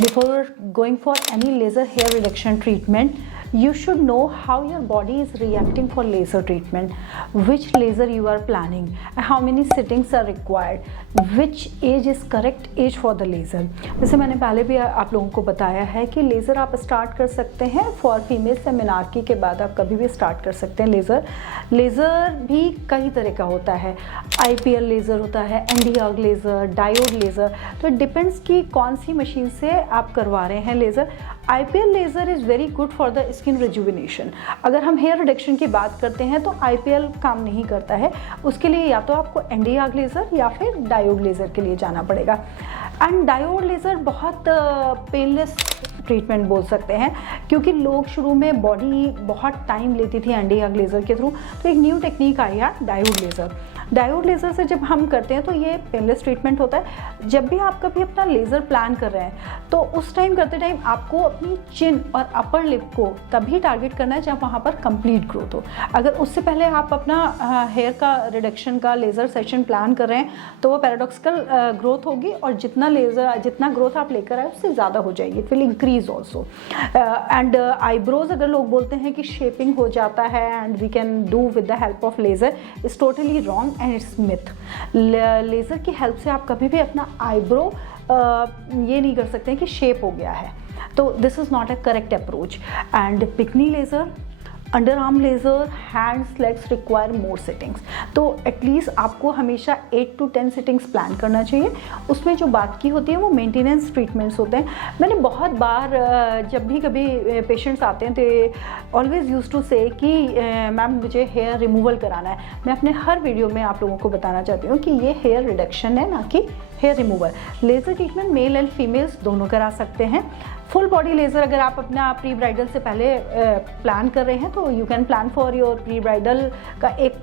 Before going for any laser hair reduction treatment, you should know how your body is reacting for laser treatment, which laser you are planning, how many sittings are required, which age is correct age for the laser. जैसे मैंने पहले भी आप लोगों को बताया है कि लेज़र आप स्टार्ट कर सकते हैं फॉर फीमेल से मेनार्की के बाद आप कभी भी स्टार्ट कर सकते हैं लेज़र भी कई तरह का होता है, IPL लेज़र होता है, Nd:YAG लेज़र, डायोड लेज़र, तो डिपेंड्स कि कौन सी मशीन से आप करवा रहे हैं laser. IPL laser is very good for the skin rejuvenation. अगर हम हेयर रिडक्शन की बात करते हैं तो IPL काम नहीं करता है, उसके लिए या तो आपको Nd:YAG लेज़र या फिर डायोड लेज़र के लिए जाना पड़ेगा। एंड डायोड लेज़र बहुत पेनलेस ट्रीटमेंट बोल सकते हैं, क्योंकि लोग शुरू में बॉडी बहुत टाइम लेती थी Nd:YAG लेज़र के थ्रू, तो एक न्यू टेक्निक आई है डायोड लेज़र। डायोड लेज़र से जब हम करते हैं तो ये पेनलेस ट्रीटमेंट होता है। जब भी आप कभी अपना लेज़र प्लान कर रहे हैं तो उस टाइम करते टाइम आपको अपनी चिन और अपर लिप को तभी टारगेट करना है जब वहाँ पर कंप्लीट ग्रोथ हो। अगर उससे पहले आप अपना हेयर का रिडक्शन का लेज़र सेशन प्लान कर रहे हैं तो वो पैराडॉक्सिकल ग्रोथ होगी, और जितना ग्रोथ आप लेकर आए उससे ज़्यादा हो जाएगी, it will increase also. And eyebrows अगर लोग बोलते हैं कि शेपिंग हो जाता है and we can do with the help of laser, is totally wrong and it's myth. Laser की हेल्प से आप कभी भी अपना आईब्रो ये नहीं कर सकते कि शेप हो गया है, तो this is not a correct approach. And bikini laser, under arm laser, hands, legs require more sittings, तो एटलीस्ट आपको हमेशा 8 to 10 सिटिंग्स प्लान करना चाहिए। उसमें जो बात की होती है वो मेंटेनेंस ट्रीटमेंट्स होते हैं। मैंने बहुत बार जब भी कभी पेशेंट्स आते हैं तो ऑलवेज़ यूज टू से कि मैम मुझे हेयर रिमूवल कराना है। मैं अपने हर वीडियो में आप लोगों को बताना चाहती हूँ कि ये हेयर रिडक्शन है, ना कि hair removal. Laser treatment male and females दोनों करा सकते हैं। फुल बॉडी लेज़र अगर आप अपना प्री ब्राइडल से पहले प्लान कर रहे हैं तो you can plan for your pre bridal का एक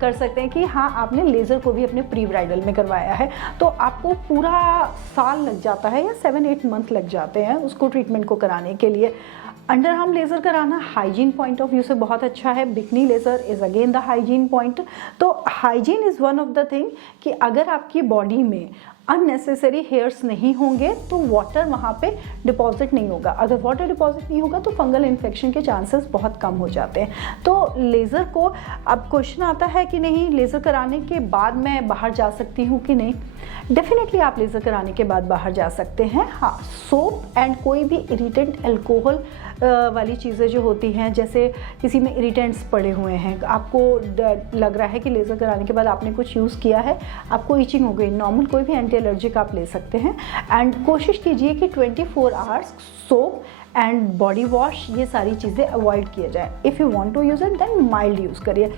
कर सकते हैं कि हाँ आपने लेज़र को भी अपने प्री ब्राइडल में करवाया है, तो आपको पूरा साल लग जाता है या 7-8 मंथ लग जाते हैं उसको ट्रीटमेंट को कराने के लिए। अंडर आर्म लेज़र कराना हाइजीन पॉइंट ऑफ व्यू से बहुत अच्छा है। Bikini laser is again the hygiene point. तो hygiene is one of the thing कि अगर आपकी बॉडी में अननेसेसरी हेयर्स नहीं होंगे तो वाटर वहाँ पे डिपॉजिट नहीं होगा। अगर वाटर डिपॉजिट नहीं होगा तो फंगल इन्फेक्शन के चांसेस बहुत कम हो जाते हैं। तो लेज़र को अब क्वेश्चन आता है कि नहीं लेज़र कराने के बाद मैं बाहर जा सकती हूँ कि नहीं। डेफिनेटली आप लेज़र कराने के बाद बाहर जा सकते हैं। हाँ, सोप एंड कोई भी इरिटेंट अल्कोहल वाली चीज़ें जो होती हैं, जैसे किसी में इरिटेंट्स पड़े हुए हैं, आपको लग रहा है कि लेज़र कराने के बाद आपने कुछ यूज़ किया है, आपको ईचिंग हो गई, नॉर्मल कोई भी एंटी एलर्जिक आप ले सकते हैं। एंड कोशिश कीजिए कि 24 hours soap and body wash ये सारी चीज़ें अवॉइड किए जाए। If you want to use it then mild use करिए।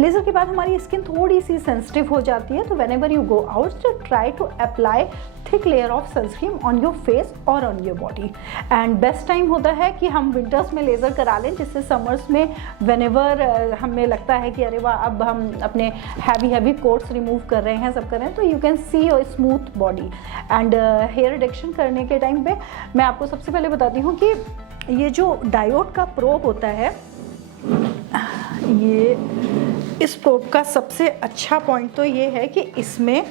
लेज़र के बाद हमारी स्किन थोड़ी सी सेंसिटिव हो जाती है, तो व्हेनेवर यू गो आउट तो try to apply thick layer of sunscreen on your face और on your body. And best time होता है कि हम विंटर्स में लेज़र करा लें, जिससे समर्स में व्हेनेवर हमें लगता है कि अरे वाह अब हम अपने हैवी कोट्स रिमूव कर रहे हैं, सब कर रहे हैं, तो you can see your smooth body. And hair reduction करने के टाइम पे मैं आपको सबसे पहले बताती हूँ कि ये जो डायोड का प्रोब होता है, ये इस प्रोब का सबसे अच्छा पॉइंट तो ये है कि इसमें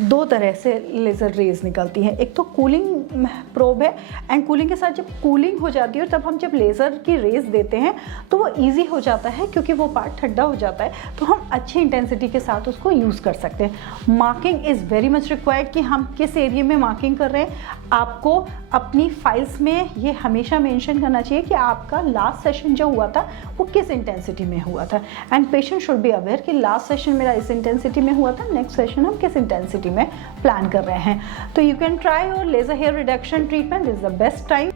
2 तरह से लेज़र रेज निकलती हैं। एक तो कूलिंग प्रोब है, एंड कूलिंग के साथ जब कूलिंग हो जाती है तब हम जब लेज़र की रेज देते हैं तो वो इजी हो जाता है, क्योंकि वो पार्ट ठंडा हो जाता है, तो हम अच्छी इंटेंसिटी के साथ उसको यूज़ कर सकते हैं। Marking is very much required कि हम किस एरिया में मार्किंग कर रहे हैं। आपको अपनी फाइल्स में ये हमेशा मेंशन करना चाहिए कि आपका लास्ट सेशन जो हुआ था वो किस इंटेंसिटी में हुआ था, and patient should be aware कि लास्ट सेशन मेरा इस इंटेंसिटी में हुआ था, नेक्स्ट सेशन हम किस इंटेंसिटी में प्लान कर रहे हैं। तो you can try your laser hair reduction treatment, is the best time.